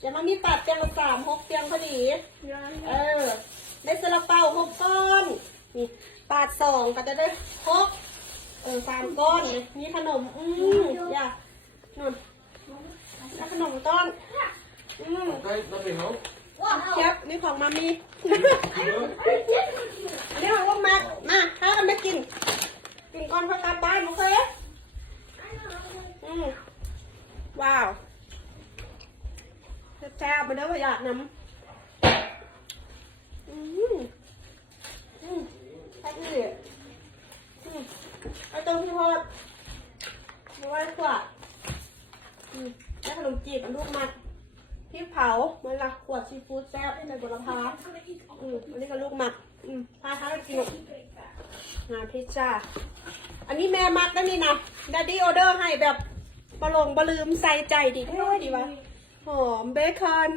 เดี๋ยวมันมีตัดเตียงละ6 เตียงพอดีได้ซาลาเปา6 ก้อนนี่ปาด2ก็จะได้3 ก้อนนี่ขนมอย่านุ่นแล้วขนมก้อนแคปนี่ของมามีอันนี้ของลูกแม็กมาถ้ากันไม่กินก่อนพอกลับบ้านโอเคว้าวแซ่บไปเด้ออยากน้ำแซ่บนี่ไอ้ต้มพี่พอดไม่ไหวขวดไอ้ขนมจีบลูกมัดพริกเผาเมื่อละขวดซีฟู้ดแซ่บในบุรพาอันนี้ก็ลูกมัดพาไปกินงานพิซซ่าอันนี้แม่มัดแล้วนี่นะดัดดี้ออเดอร์ให้แบบบลืมใส่ใจดีด้วยดีวะหอมเบคอน